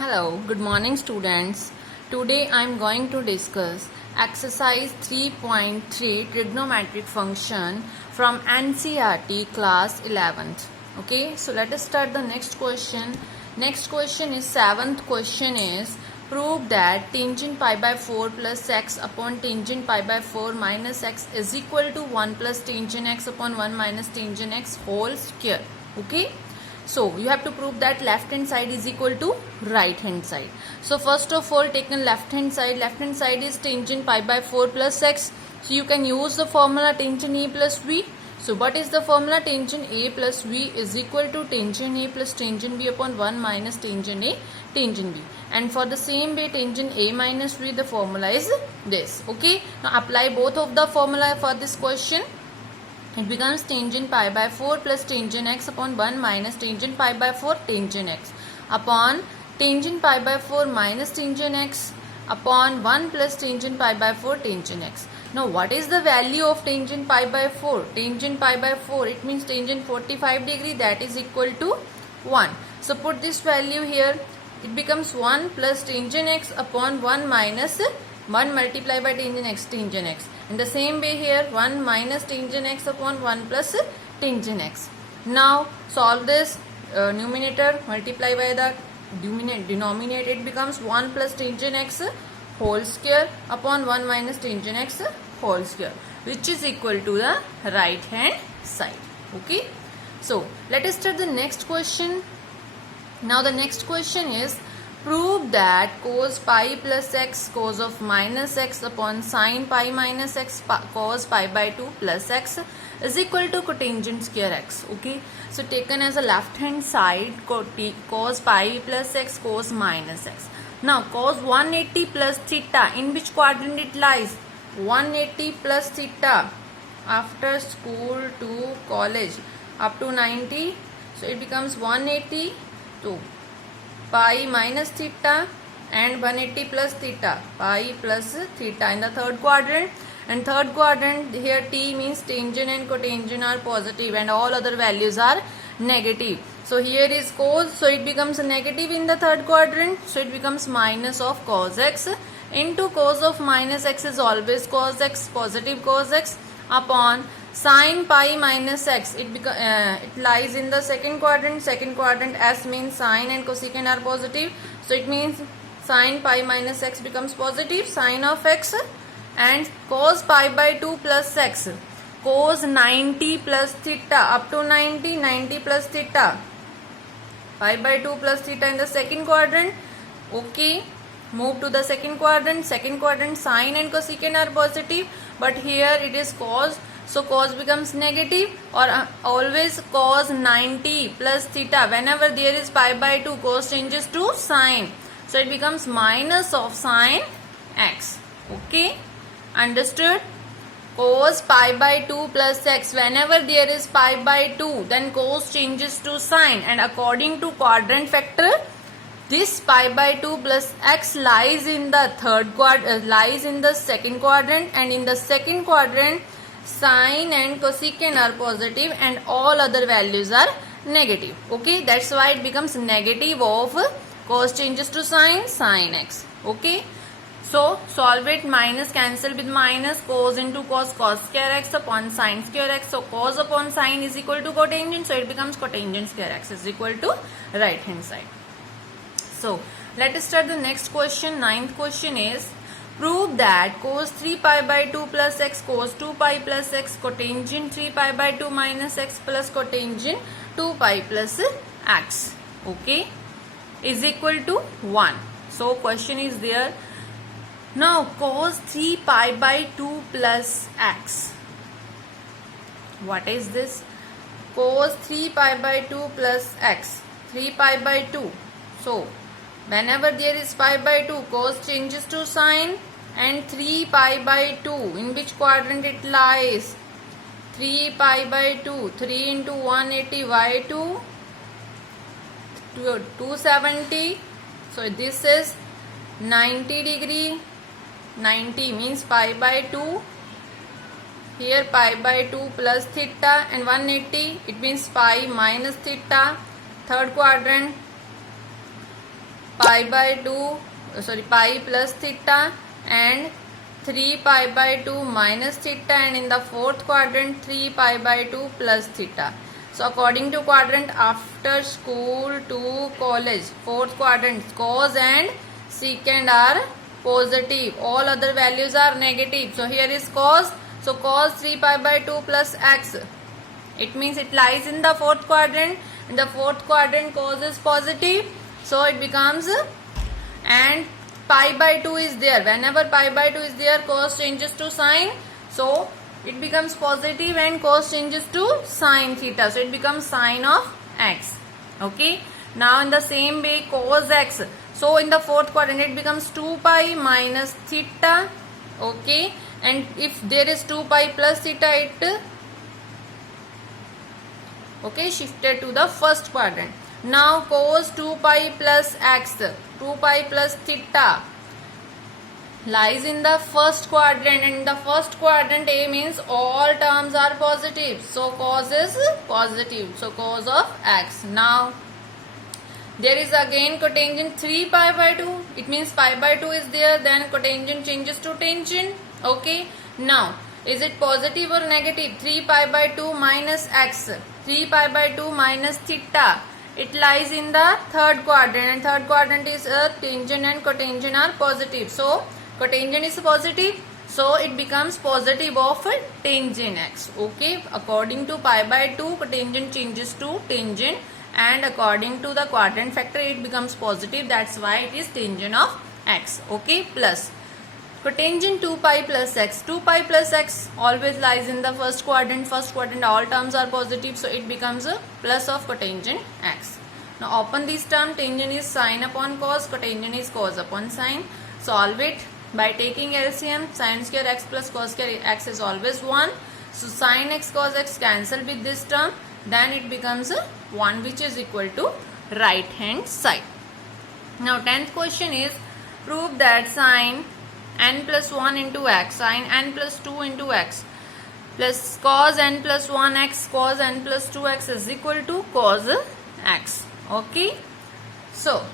Hello, good morning students. Today I am going to discuss exercise 3.3 trigonometric function from NCERT class 11th. Okay, so let us start the next question. Next question is 7th question is prove that tangent pi by 4 plus x upon tangent pi by 4 minus x is equal to 1 plus tangent x upon 1 minus tangent x whole square. Okay. So you have to prove that left hand side is equal to right hand side. So first of all, taken left hand side is tangent pi by 4 plus x. So you can use the formula tangent A plus V. So what is the formula? Tangent A plus V is equal to tangent A plus tangent B upon 1 minus tangent A tangent B. And for the same way tangent A minus V, the formula is this. Okay. Now apply both of the formula for this question. It becomes tangent pi by 4 plus tangent x upon 1 minus tangent pi by 4 tangent x upon tangent pi by 4 minus tangent x upon 1 plus tangent pi by 4 tangent x. Now what is the value of tangent pi by 4? Tangent pi by 4, it means tangent 45 degree, that is equal to 1. So put this value here. It becomes 1 plus tangent x upon 1 minus 1 multiplied by tangent x. In the same way here 1 minus tangent x upon 1 plus tangent x. Now solve this numerator multiply by the denominator, it becomes 1 plus tangent x whole square upon 1 minus tangent x whole square, which is equal to the right hand side. Okay. So let us start the next question. Now the next question is prove that cos pi plus x cos of minus x upon sin pi minus x cos pi by 2 plus x is equal to cotangent square x. Okay. So taken as a left hand side cos pi plus x cos minus x. Now cos 180 plus theta, in which quadrant it lies? 180 plus theta after school to college up to 90. So it becomes 180 to pi minus theta and 180 plus theta, pi plus theta in the third quadrant. And third quadrant here t means tangent and cotangent are positive and all other values are negative. So here is cos, so it becomes negative in the third quadrant. So it becomes minus of cos x into cos of minus x is always cos x, positive cos x, upon sin pi minus x. It lies in the second quadrant. Second quadrant S means sin and cosecant are positive. So it means sin pi minus x becomes positive, sin of x, and cos pi by 2 plus x. Cos 90 plus theta up to 90 plus theta, pi by 2 plus theta in the second quadrant. Okay. Move to the second quadrant. Second quadrant sin and cosecant are positive, but here it is cos. So cos becomes negative, or always cos 90 plus theta. Whenever there is pi by 2, cos changes to sin. So it becomes minus of sin x. Okay. Understood? Cos pi by 2 plus x. Whenever there is pi by 2, then cos changes to sin. And according to quadrant factor, this pi by 2 plus x lies in the lies in the second quadrant, and in the second quadrant sin and cosecant are positive and all other values are negative. Okay, that's why it becomes negative of cos changes to sin x. Okay, so solve it. Minus cancel with minus, cos into cos square x upon sin square x. So cos upon sin is equal to cotangent, so it becomes cotangent square x is equal to right hand side. So let us start the next question. Ninth question is prove that cos 3 pi by 2 plus x cos 2 pi plus x cotangent 3 pi by 2 minus x plus cotangent 2 pi plus x, okay, is equal to 1. So question is there. Now cos 3 pi by 2 plus x. What is this? Cos 3 pi by 2 plus x. 3 pi by 2. So whenever there is pi by 2, cos changes to sin, and 3 pi by 2, in which quadrant it lies? 3 pi by 2, 3 into 180 by 2, 270. So this is 90 degree. 90 means pi by 2. Here pi by 2 plus theta, and 180, it means pi minus theta. Third quadrant pi by 2, pi plus theta, and 3 pi by 2 minus theta, and in the fourth quadrant 3 pi by 2 plus theta. So according to quadrant, after school to college, fourth quadrant, cos and secant are positive, all other values are negative. So here is cos, so cos 3 pi by 2 plus x, it means it lies in the fourth quadrant. In the fourth quadrant cos is positive, so it becomes, and pi by 2 is there, whenever pi by 2 is there cos changes to sine, so it becomes positive, and cos changes to sine theta, so it becomes sine of x. Okay, now in the same way cos x, so in the fourth quadrant it becomes 2 pi minus theta. Okay, and if there is 2 pi plus theta, it shifted to the first quadrant. Now cos 2 pi plus x, 2 pi plus theta lies in the first quadrant, and in the first quadrant A means all terms are positive, so cos is positive, so cos of x. Now there is again cotangent 3 pi by 2, it means pi by 2 is there, then cotangent changes to tangent. Okay, now is it positive or negative? 3 pi by 2 minus x, 3 pi by 2 minus theta, it lies in the third quadrant, and third quadrant is tangent and cotangent are positive, so cotangent is positive, so it becomes positive of tangent x. Okay, according to pi by 2 cotangent changes to tangent, and according to the quadrant factor it becomes positive, that's why it is tangent of x. Okay, plus cotangent 2 pi plus x, 2 pi plus x always lies in the first quadrant all terms are positive, so it becomes a plus of cotangent x. Now open this term, tangent is sine upon cos, cotangent is cos upon sine. Solve it by taking LCM, sine square x plus cos square x is always 1, so sine x cos x cancel with this term, then it becomes 1, which is equal to right hand side. Now 10th question is, prove that sine n plus 1 into x, sine n plus 2 into x plus cos n plus 1 x, cos n plus 2 x is equal to cos x. Okay, so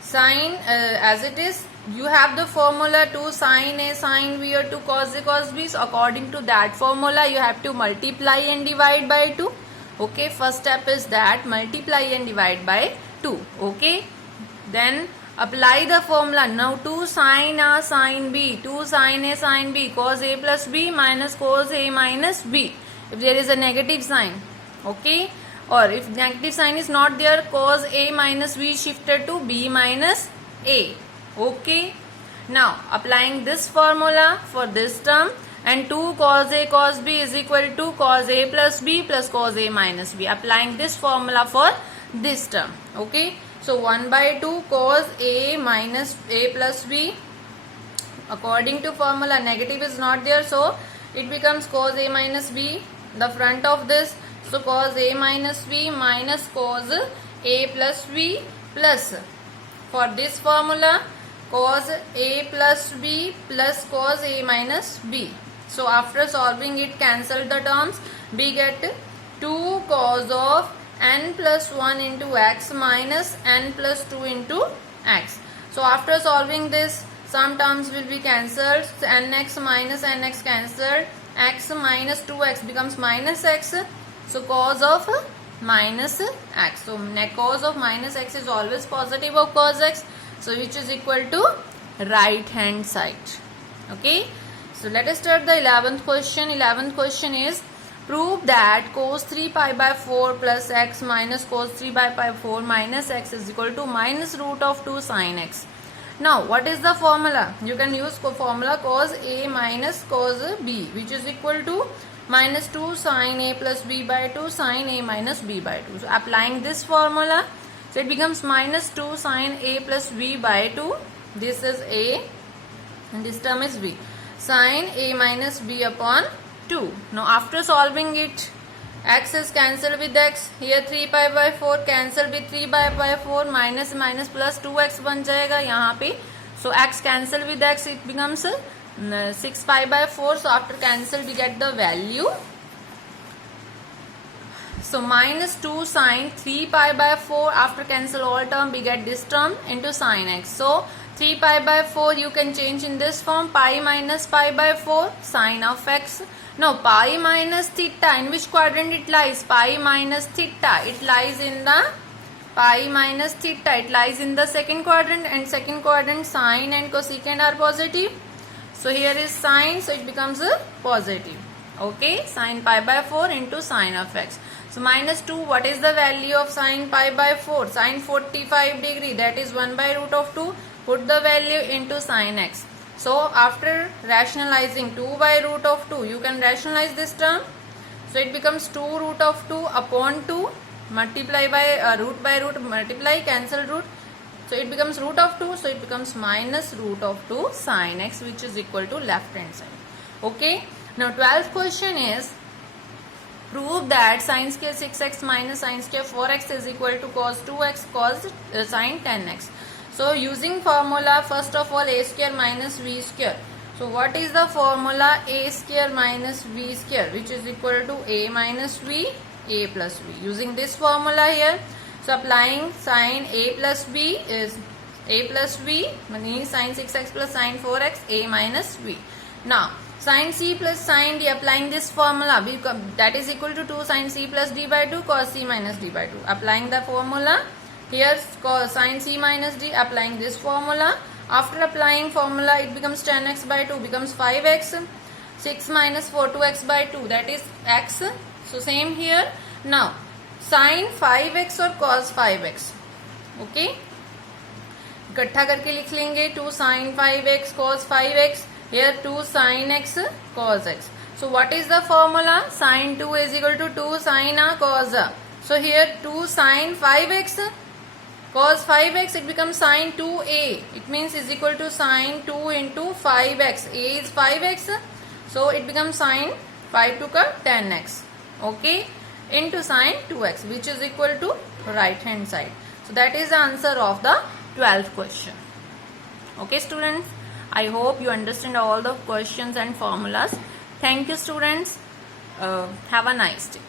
sine as it is, you have the formula to sine a sine b or to cos a cos b, so according to that formula you have to multiply and divide by 2. Okay, first step is that multiply and divide by 2. Okay, then apply the formula. Now 2 sine a sine b, 2 sine a sine b, cos a plus b minus cos a minus b, if there is a negative sign. Okay, or if negative sign is not there, cos a minus b shifted to b minus a. Okay, now applying this formula for this term, and 2 cos a cos b is equal to cos a plus b plus cos a minus b, applying this formula for this term. Okay, so 1 by 2 cos a minus a plus b, according to formula negative is not there, so it becomes cos a minus b, the front of this, so cos a minus b minus cos a plus b plus, for this formula cos a plus b plus cos a minus b. So after solving it, cancel the terms, we get 2 cos of n plus 1 into x minus n plus 2 into x. So after solving this, some terms will be cancelled, nx minus nx cancelled, x minus 2x becomes minus x, so cos of minus x, so cos of minus x is always positive of cos x, so which is equal to right hand side. Okay, so let us start the 11th question. 11th question is, prove that cos 3 pi by 4 plus x minus cos 3 by 4 minus x is equal to minus root of 2 sin x. Now what is the formula? You can use formula cos a minus cos b, which is equal to minus 2 sin a plus b by 2 sin a minus b by 2. So applying this formula, so it becomes minus 2 sin a plus b by 2, this is a and this term is b, sin a minus b upon 2. Now after solving it, x is cancelled with x, here 3 pi by 4 cancel with 3 pi by 4, minus minus plus 2x बन जाएगा यहाँ पे, so x cancel with x, it becomes 6 pi by 4, so after cancel we get the value So minus 2 sine 3 pi by 4, after cancel all term we get this term into sine x. So 3 pi by 4 you can change in this form, pi minus pi by 4 sine of x. Now pi minus theta, in which quadrant it lies? Pi minus theta, it lies in the pi minus theta, it lies in the second quadrant, and second quadrant sine and cosecant are positive. So here is sine, so it becomes a positive. Okay, sine pi by 4 into sine of x. So minus 2, what is the value of sine pi by 4? Sine 45 degree, that is 1 by root of 2. Put the value into sine x. So after rationalizing 2 by root of 2, you can rationalize this term. So it becomes 2 root of 2 upon 2, multiply by root, multiply, cancel root. So it becomes root of 2, so it becomes minus root of 2 sine x, which is equal to left hand side. Okay. Now 12th question is, prove that sin square 6x minus sin square 4x is equal to cos 2x cos sin 10x. So using formula, first of all, a square minus v square. So what is the formula? A square minus v square, which is equal to a minus v, a plus v. Using this formula here, so applying sin a plus v is a plus v, meaning sin 6x plus sin 4x, a minus v. Now sin c plus sin d, applying this formula, that is equal to 2 sin c plus d by 2 cos c minus d by 2. Applying the formula, here sin c minus d, applying this formula. After applying formula, it becomes 10x by 2 becomes 5x. 6 minus 4 2x by 2, that is x. So same here. Now sin 5x or cos 5x. Okay, इकट्ठा करके लिख लेंगे 2 sin 5x cos 5x. Here 2 sin x cos x. So what is the formula? Sin 2 is equal to 2 sin a cos a. So here 2 sin 5x cos 5x, it becomes sin 2a. It means is equal to sin 2 into 5x. A is 5x. So it becomes sin 5 to 10x. Okay. Into sin 2x, which is equal to right hand side. So that is the answer of the 12th question. Okay students. I hope you understand all the questions and formulas. Thank you students. Have a nice day.